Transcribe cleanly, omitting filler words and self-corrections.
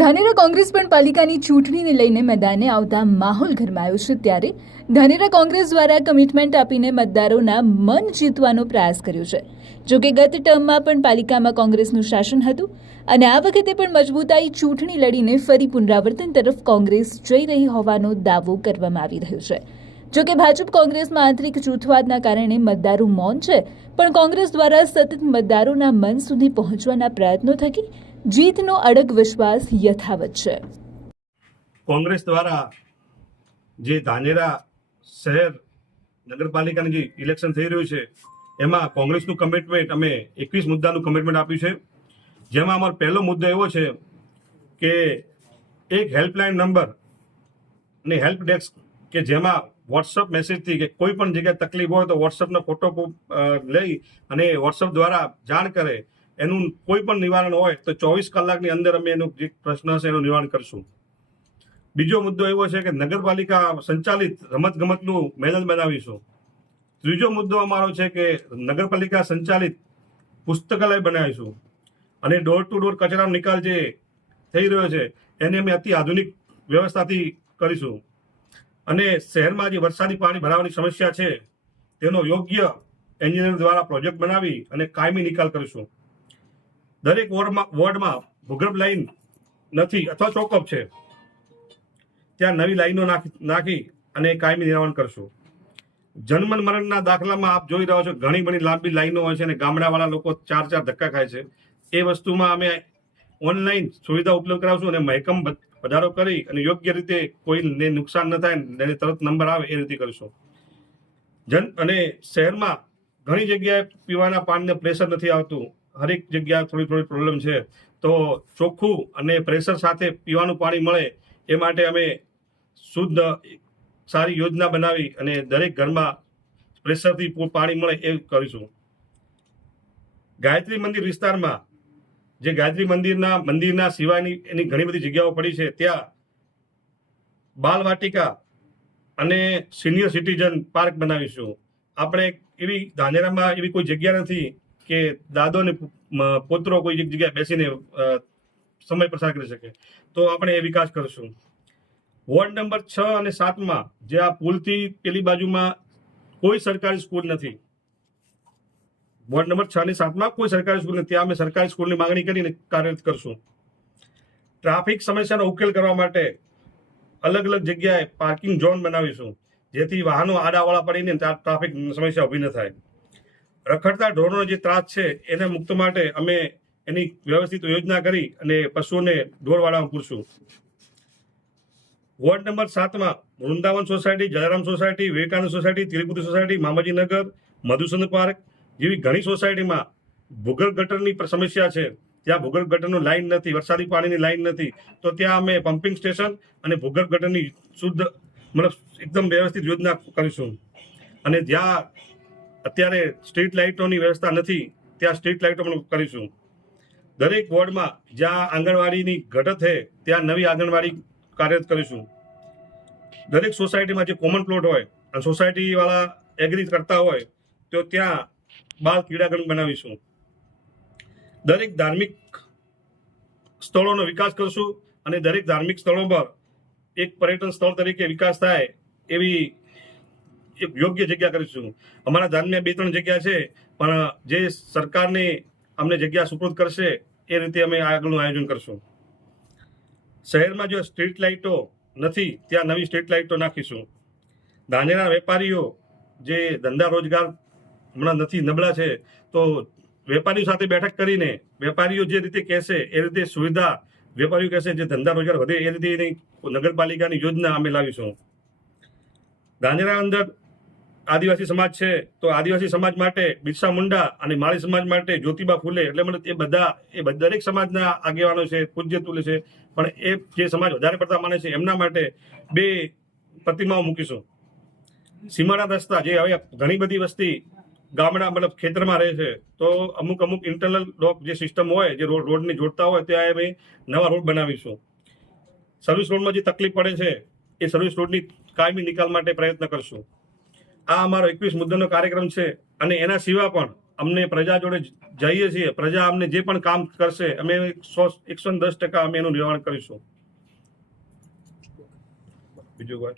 ધાનેરા કોંગ્રેસ પણ પાલિકાની ચૂંટણીને લઈને મેદાને આવતા માહોલ ગરમાયો છે ત્યારે ધાનેરા કોંગ્રેસ દ્વારા કમિટમેન્ટ આપીને મતદારોના મન જીતવાનો પ્રયાસ કર્યો છે. જોકે ગત ટર્મમાં પણ પાલિકામાં કોંગ્રેસનું શાસન હતું અને આ વખતે પણ મજબૂતાઈ ચૂંટણી લડીને ફરી પુનરાવર્તન તરફ કોંગ્રેસ જઈ રહી હોવાનો દાવો કરવામાં આવી રહ્યો છે. જોકે ભાજપ કોંગ્રેસમાં આંતરિક જૂથવાદના કારણે મતદારો મૌન છે, પણ કોંગ્રેસ દ્વારા સતત મતદારોના મન સુધી પહોંચવાના પ્રયત્નો થકી જીતનો અડગ વિશ્વાસ યથાવત છે. કોંગ્રેસ દ્વારા જે ધાનેરા શહેર નગરપાલિકાનું જે ઇલેક્શન થઈ રહ્યું છે એમાં કોંગ્રેસનું કમિટમેન્ટ અમે 21 મુદ્દાનું કમિટમેન્ટ આપ્યું છે. જેમાં અમારો પહેલો મુદ્દો એવો છે કે એક હેલ્પલાઇન નંબર અને હેલ્પ ડેસ્ક કે જેમાં વોટ્સઅપ મેસેજથી કે કોઈ પણ જગ્યાએ તકલીફ હોય તો વોટ્સઅપનો ફોટો લઈ અને વોટ્સઅપ દ્વારા જાણ કરે. એનું કોઈ પણ નિવારણ હોય તો 24 કલાકની અંદર અમે એનો જે પ્રશ્ન હશે એનું નિવારણ કરશું. બીજો મુદ્દો એવો છે કે નગરપાલિકા સંચાલિત રમતગમતનું મેદાન બનાવીશું. ત્રીજો મુદ્દો અમારો છે કે નગરપાલિકા સંચાલિત પુસ્તકાલય બનાવીશું અને ડોર ટુ ડોર કચરાનો નિકાલ જે થઈ રહ્યો છે એને અમે અતિ આધુનિક વ્યવસ્થાથી કરીશું. અને શહેરમાં જે વરસાદી પાણી ભરાવાની સમસ્યા છે તેનો યોગ્ય એન્જિનિયર દ્વારા પ્રોજેક્ટ બનાવી અને કાયમી નિકાલ કરીશું. દરેક વોર્ડમાં ભૂગર્ભ લાઈન નથી અથવા ચોકઅપ છે, ત્યાં નવી લાઈનો નાખી અને કાયમી નિરાવરણ કરશું. જન્મ મરણના દાખલામાં આપ જોઈ રહ્યો છો ઘણી બધી લાંબી લાઈનો હોય છે અને ગામડાવાળા લોકો ચાર ધક્કા ખાય છે. એ વસ્તુમાં અમે ઓનલાઈન સુવિધા ઉપલબ્ધ કરાવશું અને મહેકમ વધારો કરી અને યોગ્ય રીતે કોઈને નુકસાન ન થાય એને તરત નંબર આવે એ રીતે કરીશું. અને શહેરમાં ઘણી જગ્યાએ પીવાના પાણીને પ્રેશર નથી આવતું, હરેક જગ્યાએ થોડી પ્રોબ્લેમ છે. તો ચોખ્ખું અને પ્રેશર સાથે પીવાનું પાણી મળે એ માટે અમે શુદ્ધ સારી યોજના બનાવી અને દરેક ઘરમાં પ્રેશરથી પાણી મળે એ કરીશું. ગાયત્રી મંદિર વિસ્તારમાં જે ગાયત્રી મંદિરના સિવાયની એની ઘણી બધી જગ્યાઓ પડી છે, ત્યાં બાલવાટિકા અને સિનિયર સિટીઝન પાર્ક બનાવીશું. આપણે એવી ધાનેરામાં એવી કોઈ જગ્યા નથી કે દાદો ને પોત્રો કોઈ એક જગ્યાએ બેસીને સમય પસાર કરી શકે, તો આપણે એ વિકાસ કરશું. વોર્ડ નંબર 6 અને 7માં જે આ પુલથી પેલી બાજુમાં કોઈ સરકારી સ્કૂલ નથી, વોર્ડ નંબર 6 અને 7માં કોઈ સરકારી સ્કૂલ નથી, ત્યાં અમે સરકારી સ્કૂલની માંગણી કરીને કાર્યરત કરશું. ટ્રાફિક સમસ્યાનો ઉકેલ કરવા માટે અલગ અલગ જગ્યાએ પાર્કિંગ ઝોન બનાવીશું, જેથી વાહનો આડાવાળા પડીને ટ્રાફિક સમસ્યા ઊભી ન થાય. રખડતા ઢોરનો જે ત્રાસ છે એને મુક્ત માટે અમે એની વ્યવસ્થિત યોજના કરી અને પશુઓને ઢોરવાડામાં પૂરશું. વોર્ડ નંબર 7માં Vrindavan society, Jalaram society, Vivekanand society, Tirupati society, Mamajinagar, Madhusudan park જેવી ઘણી સોસાયટીમાં ભૂગર્ભ ગટરની સમસ્યા છે. ત્યાં ભૂગર્ભ ગટરનું લાઈન નથી, વરસાદી પાણીની લાઈન નથી, તો ત્યાં અમે પમ્પિંગ સ્ટેશન અને ભૂગર્ભ ગટરની શુદ્ધ એકદમ વ્યવસ્થિત યોજના કરીશું. અને જ્યાં અત્યારે સ્ટ્રીટ લાઇટોની વ્યવસ્થા નથી ત્યાં સ્ટ્રીટ લાઇટો પણ કરીશું. દરેક વોર્ડમાં જ્યાં આંગણવાડીની ઘટ છે ત્યાં નવી આંગણવાડી કાર્યરત કરીશું. દરેક સોસાયટીમાં જે કોમન પ્લોટ હોય અને સોસાયટીવાળા એગ્રી કરતા હોય તો ત્યાં બાળ ક્રીડાગણ બનાવીશું. દરેક ધાર્મિક સ્થળોનો વિકાસ કરશું અને દરેક ધાર્મિક સ્થળો પર એક પર્યટન સ્થળ તરીકે વિકાસ થાય એવી એક યોગ્ય જગ્યા કરીશું. અમારા ધામમાં 2-3 જગ્યા છે, પણ જે સરકારને અમને જગ્યા સુપરત કરશે એ રીતે અમે આગળનું આયોજન કરશું. શહેરમાં જો સ્ટ્રીટ લાઇટો નથી ત્યાં નવી સ્ટ્રીટ લાઇટો નાખીશું. ધાનેરા વેપારીઓ જે ધંધા રોજગાર હમણાં નથી, નબળા છે, તો વેપારીઓ સાથે બેઠક કરીને વેપારીઓ જે રીતે કહેશે એ રીતે સુવિધા વેપારીઓ કહેશે, જે ધંધા રોજગાર વધે એ રીતે નગરપાલિકાની યોજના અમે લાવીશું. ધાનેરા અંદર આદિવાસી સમાજ છે તો આદિવાસી સમાજ માટે બિરસા મુંડા અને માળી સમાજ માટે જ્યોતિબા ફૂલે, એટલે એ દરેક સમાજના આગેવાનો છે, પૂજ્ય તુલ્ય છે, પણ એ જે સમાજ વધારે પડતા માને છે એમના માટે 2 પ્રતિમાઓ મૂકીશું. સીમાડા રસ્તા જે હવે ઘણી બધી વસ્તી ગામડા ખેતરમાં રહે છે, તો અમુક ઇન્ટરનલ ડોક જે સિસ્ટમ હોય જે રોડને જોડતા હોય ત્યાં અમે નવા રોડ બનાવીશું. સર્વિસ રોડમાં જે તકલીફ પડે છે એ સર્વિસ રોડની કાયમી નિકાલ માટે પ્રયત્ન કરશું. આ અમારો 21 મુદ્દાનો કાર્યક્રમ છે અને એના સિવાય પણ અમને પ્રજા જોડે જઈએ છીએ, પ્રજા અમને જે પણ કામ કરશે અમે 110% અમે એનું નિવારણ કરીશું. બીજું વાત